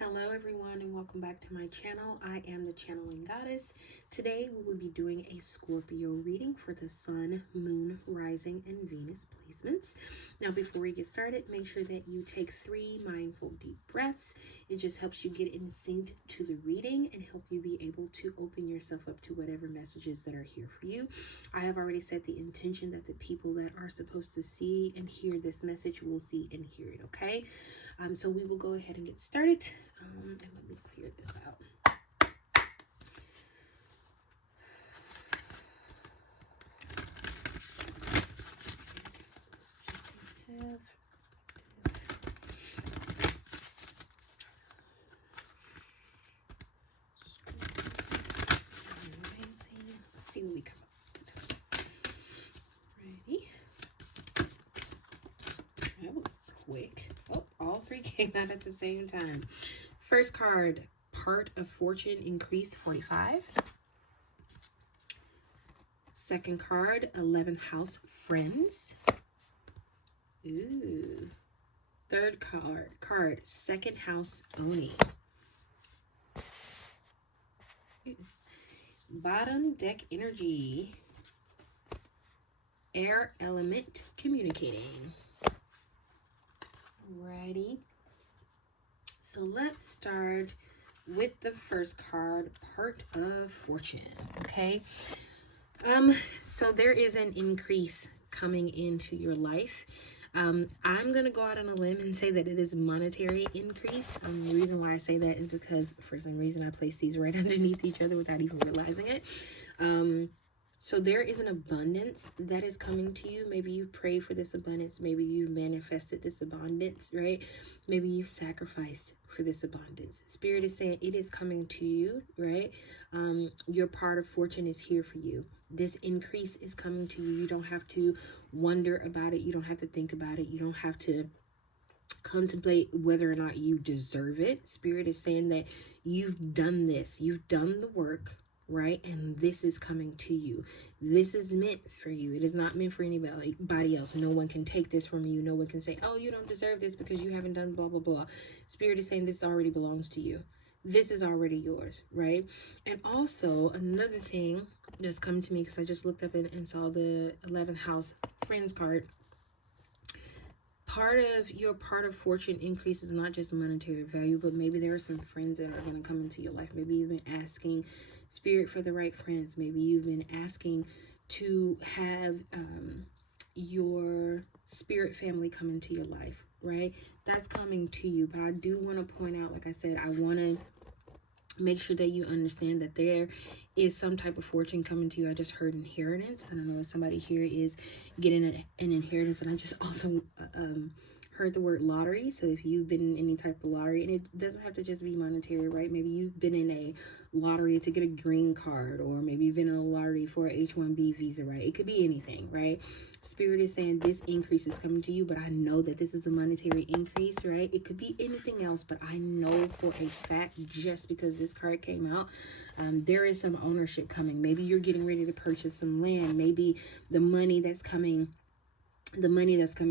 Hello everyone and welcome back to my channel. I am the Channeling Goddess. Today we will be doing a Scorpio reading for the Sun, Moon, Rising, and Venus placements. Now before we get started, make sure that you take 3 mindful deep breaths. It just helps you get in sync to the reading and help you be able to open yourself up to whatever messages that are here for you. I have already set the intention that the people that are supposed to see and hear this message will see and hear it, okay? So we will go ahead and get started. And let me clear this out. Let's see what we come up with. Ready? That was quick. Oh, all 3 came out at the same time. First card, part of fortune increase 45. Second card, 11th house friends. Ooh. Third card, second house Oni. Ooh. Bottom deck energy, air element communicating. Alrighty. So let's start with the first card, part of fortune, okay? So there is an increase coming into your life. I'm going to go out on a limb and say that it is a monetary increase. The reason why I say that is because for some reason I place these right underneath each other without even realizing it. So there is an abundance that is coming to you. Maybe you prayed for this abundance. Maybe you manifested this abundance, right? Maybe you sacrificed for this abundance. Spirit is saying it is coming to you, right? Your part of fortune is here for you. This increase is coming to you. You don't have to wonder about it. You don't have to think about it. You don't have to contemplate whether or not you deserve it. Spirit is saying that you've done this. You've done the work, right? And this is coming to you. This is meant for you. It is not meant for anybody else. No one can take this from you. No one can say, oh, you don't deserve this because you haven't done blah, blah, blah. Spirit is saying this already belongs to you. This is already yours, right? And also another thing that's come to me, because I just looked up and saw the 11th house friends card. Part of fortune increase is not just monetary value, but maybe there are some friends that are going to come into your life. Maybe you've been asking Spirit for the right friends. Maybe you've been asking to have your spirit family come into your life, right? That's coming to you. But I do want to point out, like I said, I want to make sure that you understand that there is some type of fortune coming to you. I just heard inheritance. I don't know if somebody here is getting an inheritance. And I just also heard the word lottery. So if you've been in any type of lottery, and it doesn't have to just be monetary, right? Maybe you've been in a lottery to get a green card, or maybe you've been in a lottery for an H-1B visa, right? It could be anything, right? Spirit is saying this increase is coming to you, but I know that this is a monetary increase, right? It could be anything else, but I know for a fact, just because this card came out, there is some ownership coming. Maybe you're getting ready to purchase some land. Maybe the money that's coming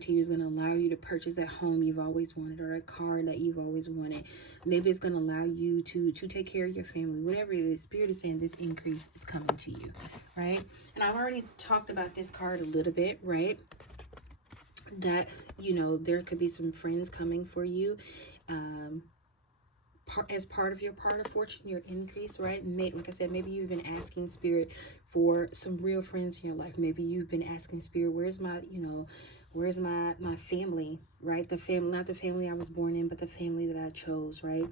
to you is going to allow you to purchase that home you've always wanted, or a car that you've always wanted. Maybe it's going to allow you to take care of your family. Whatever it is, Spirit is saying this increase is coming to you, right? And I've already talked about this card a little bit, right? That, there could be some friends coming for you. As part of your part of fortune, your increase, right? Like I said, maybe you've been asking Spirit for some real friends in your life. Maybe you've been asking Spirit, where's my family, right? The family, not the family I was born in, but the family that I chose, right?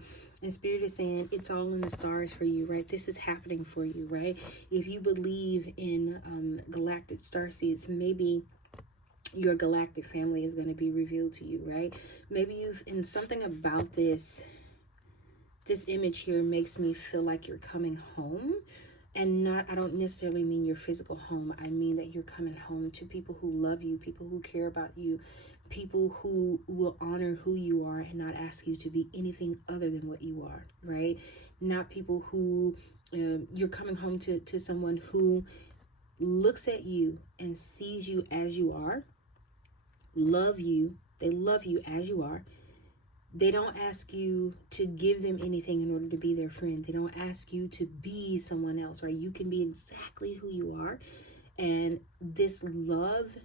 And Spirit is saying it's all in the stars for you, right? This is happening for you, right? If you believe in galactic starseeds, maybe your galactic family is going to be revealed to you, right? Maybe in something about this image here makes me feel like you're coming home. And I don't necessarily mean your physical home. I mean that you're coming home to people who love you, people who care about you, people who will honor who you are and not ask you to be anything other than what you are, right? Not people who, you're coming home to someone who looks at you and sees you as you are, they love you as you are, They don't ask you to give them anything in order to be their friend. They don't ask you to be someone else, right? You can be exactly who you are. And this love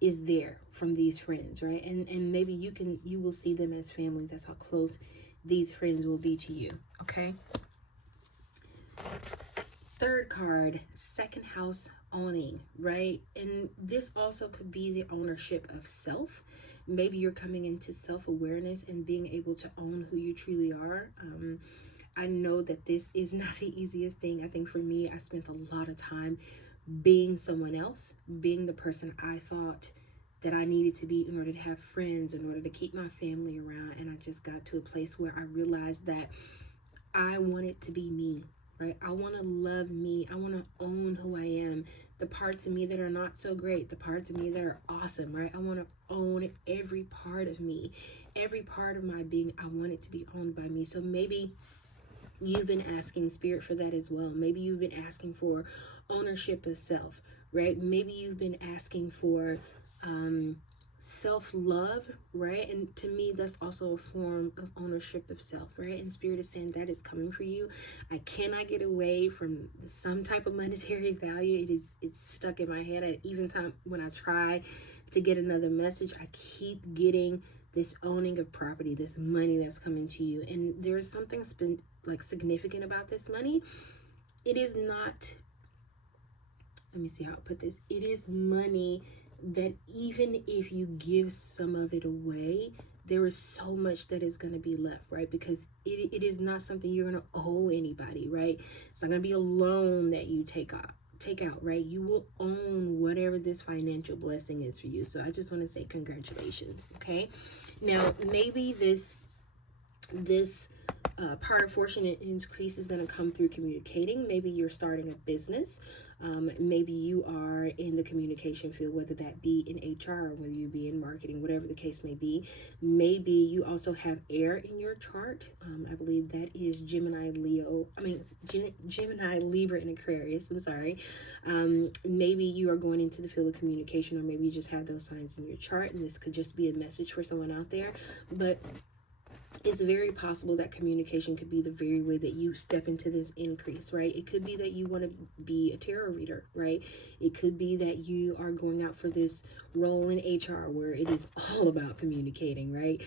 is there from these friends, right? And maybe you will see them as family. That's how close these friends will be to you, okay? Third card, second house owning, right? And this also could be the ownership of self. Maybe you're coming into self-awareness and being able to own who you truly are. I know that this is not the easiest thing. I think for me, I spent a lot of time being someone else, being the person I thought that I needed to be in order to have friends, in order to keep my family around. And I just got to a place where I realized that I wanted to be me, right? I want to love me. I want to own who I am. The parts of me that are not so great, the parts of me that are awesome, right? I want to own every part of me, every part of my being. I want it to be owned by me. So maybe you've been asking Spirit for that as well. Maybe you've been asking for ownership of self, right? Maybe you've been asking for self-love, right? And to me, that's also a form of ownership of self, right? And Spirit is saying that is coming for you. I cannot get away from some type of monetary value. It's stuck in my head. Even time when I try to get another message, I keep getting this owning of property, this money that's coming to you. And there's something significant about this money. It is not, let me see how I put this. It is money that even if you give some of it away, there is so much that is going to be left, right? Because it is not something you're going to owe anybody, right? It's not going to be a loan that you take out, right? You will own whatever this financial blessing is for you. So I just want to say congratulations, okay? Now, maybe this part of fortune increase is going to come through communicating. Maybe you're starting a business. Maybe you are in the communication field, whether that be in HR or whether you be in marketing, whatever the case may be. Maybe you also have air in your chart. I believe that is Gemini, Libra, and Aquarius. I'm sorry. Maybe you are going into the field of communication, or maybe you just have those signs in your chart, and this could just be a message for someone out there. But it's very possible that communication could be the very way that you step into this increase, right? It could be that you want to be a tarot reader, right? It could be that you are going out for this role in HR where it is all about communicating, right?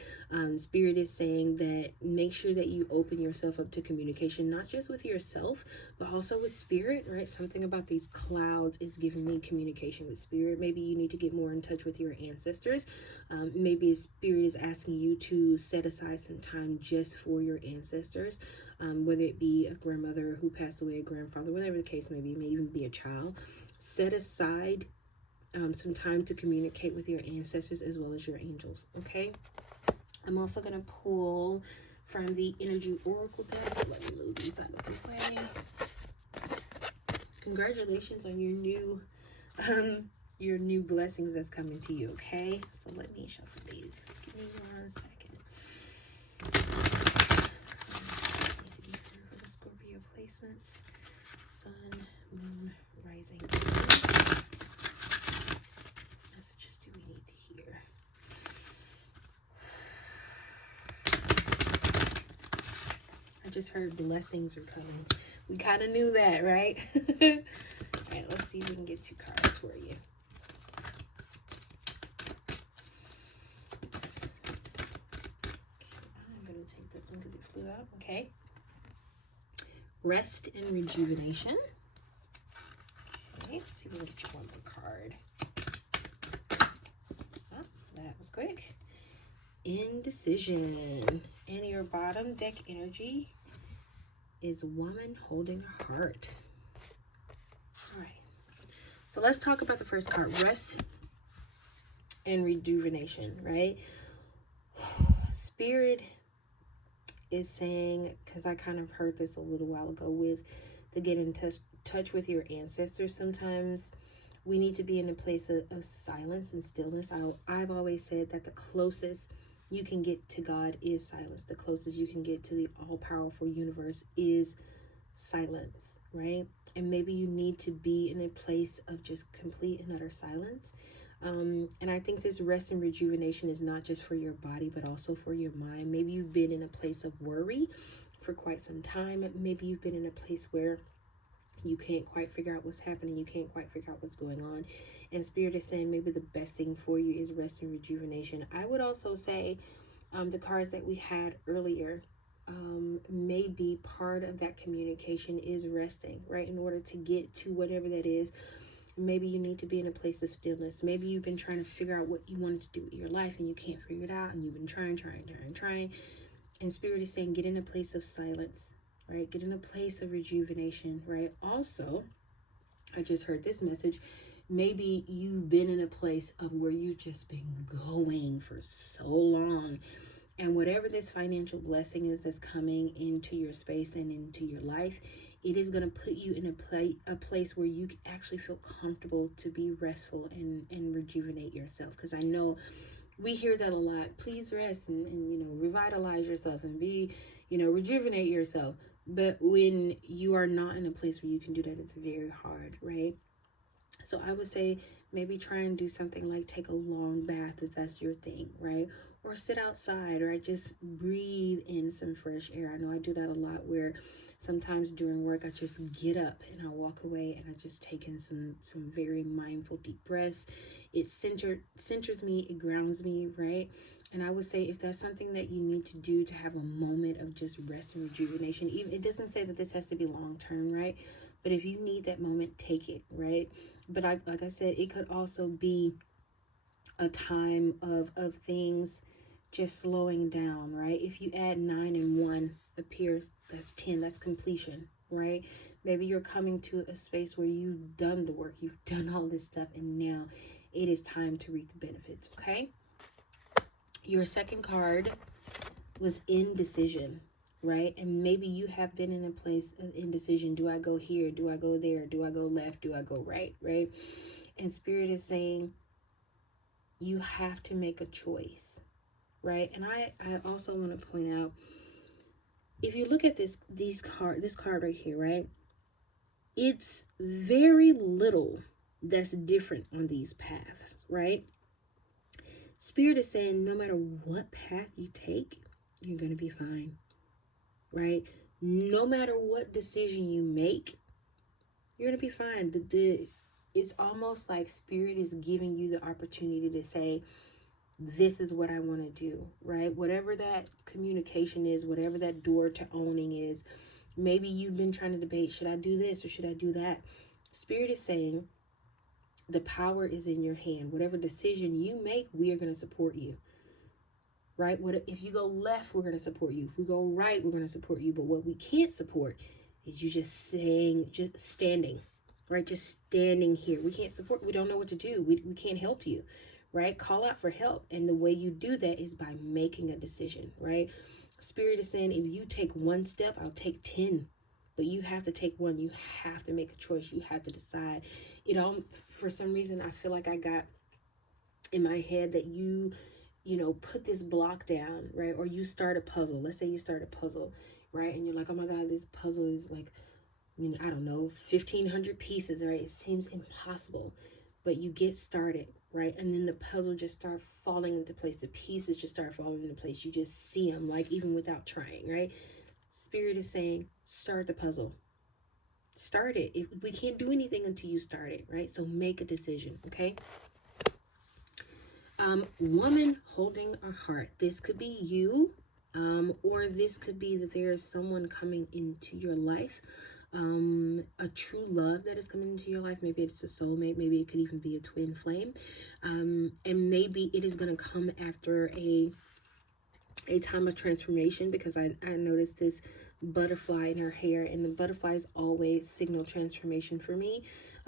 Spirit is saying that make sure that you open yourself up to communication, not just with yourself, but also with Spirit, right? Something about these clouds is giving me communication with Spirit. Maybe you need to get more in touch with your ancestors. Maybe Spirit is asking you to set aside some time just for your ancestors, whether it be a grandmother who passed away, a grandfather, whatever the case may be, may even be a child. Set aside some time to communicate with your ancestors as well as your angels, okay? I'm also going to pull from the Energy Oracle deck, so let me move these out of the way. Congratulations on your new blessings that's coming to you, okay? So let me shuffle these. Give me 1 second. Need to be through for the Scorpio placements. Sun, Moon, Rising. What messages do we need to hear? I just heard blessings are coming. We kind of knew that, right? All right, let's see if we can get 2 cards for you. This one because it flew out. Okay. Rest and rejuvenation. Okay, let's see if we can get you 1 more card. Oh, that was quick. Indecision. And your bottom deck energy is woman holding a heart. All right. So let's talk about the first card, rest and rejuvenation, right? Spirit is saying, because I kind of heard this a little while ago with the get in touch with your ancestors. Sometimes we need to be in a place of silence and stillness. I've always said that the closest you can get to God is silence. The closest you can get to the all-powerful universe is silence, right? And maybe you need to be in a place of just complete and utter silence. And I think this rest and rejuvenation is not just for your body, but also for your mind. Maybe you've been in a place of worry for quite some time. Maybe you've been in a place where you can't quite figure out what's happening. You can't quite figure out what's going on. And Spirit is saying maybe the best thing for you is rest and rejuvenation. I would also say the cards that we had earlier, maybe part of that communication is resting, right? In order to get to whatever that is, maybe you need to be in a place of stillness. Maybe you've been trying to figure out what you wanted to do with your life and you can't figure it out, and you've been trying. And Spirit is saying, get in a place of silence, right? Get in a place of rejuvenation, right? Also, I just heard this message. Maybe you've been in a place of where you've just been going for so long. And whatever this financial blessing is that's coming into your space and into your life, it is going to put you in a place where you actually feel comfortable to be restful and rejuvenate yourself. Because I know we hear that a lot. Please rest and revitalize yourself and be, rejuvenate yourself. But when you are not in a place where you can do that, it's very hard, right? So I would say maybe try and do something like take a long bath if that's your thing, right? Or sit outside, or just breathe in some fresh air. I know I do that a lot, where sometimes during work I just get up and I walk away and I just take in some very mindful deep breaths. It centers me, it grounds me, right? And I would say if that's something that you need to do to have a moment of just rest and rejuvenation, even it doesn't say that this has to be long term, right? But if you need that moment, take it, right? But like I said, it could also be a time of things just slowing down, right? If you add 9 and 1 appears, that's 10, that's completion, right? Maybe you're coming to a space where you've done the work, you've done all this stuff, and now it is time to reap the benefits, okay? Your second card was indecision, right? And maybe you have been in a place of indecision. Do I go here? Do I go there? Do I go left? Do I go right? Right? And Spirit is saying you have to make a choice, right? And I also want to point out, if you look at this card right here, right? It's very little that's different on these paths, right? Spirit is saying no matter what path you take, you're going to be fine, right? No matter what decision you make, you're going to be fine. It's almost like Spirit is giving you the opportunity to say, this is what I want to do, right? Whatever that communication is, whatever that door to owning is, maybe you've been trying to debate, should I do this or should I do that? Spirit is saying the power is in your hand. Whatever decision you make, we are going to support you, right? If you go left, we're going to support you. If we go right, we're going to support you. But what we can't support is you just standing, right? Just standing here. We can't support. We don't know what to do. We can't help you, right? Call out for help. And the way you do that is by making a decision, right? Spirit is saying, if you take one step, I'll take 10. But you have to take one. You have to make a choice. You have to decide. For some reason, I feel like I got in my head that you put this block down, right? Or you start a puzzle. Let's say you start a puzzle, right? And you're like, oh my God, this puzzle is like, I don't know, 1,500 pieces, right? It seems impossible, but you get started, right? And then the puzzle just start falling into place. The pieces just start falling into place. You just see them, like, even without trying, right? Spirit is saying, start the puzzle. Start it. If we can't do anything until you start it, right? So make a decision, okay? Woman holding a heart. This could be you, or this could be that there is someone coming into your life, a true love that is coming into your life. Maybe it's a soulmate. Maybe it could even be a twin flame, and maybe it is going to come after a time of transformation, because I noticed this butterfly in her hair, and the butterflies always signal transformation for me.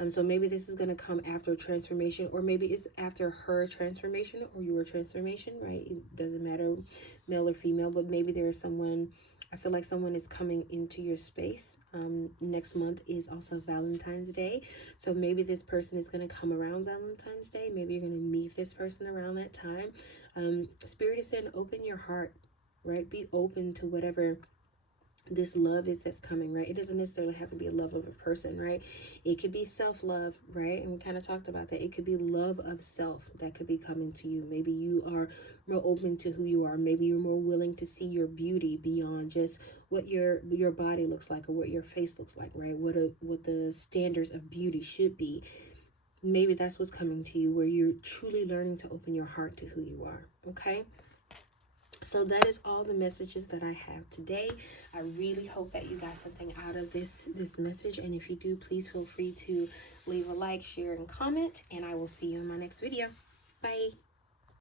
So maybe this is going to come after transformation, or maybe it's after her transformation or your transformation, right? It doesn't matter, male or female, but maybe there is someone, I feel like someone is coming into your space. Next month is also Valentine's Day. So maybe this person is going to come around Valentine's Day. Maybe you're going to meet this person around that time. Spirit is saying, open your heart, right? Be open to whatever this love is that's coming, right? It doesn't necessarily have to be a love of a person, right? It could be self-love, right? And we kind of talked about that. It could be love of self that could be coming to you. Maybe you are more open to who you are. Maybe you're more willing to see your beauty beyond just what your body looks like or what your face looks like, right? What the standards of beauty should be. Maybe that's what's coming to you, where you're truly learning to open your heart to who you are, okay? So that is all the messages that I have today. I really hope that you got something out of this message. And if you do, please feel free to leave a like, share, and comment. And I will see you in my next video. Bye.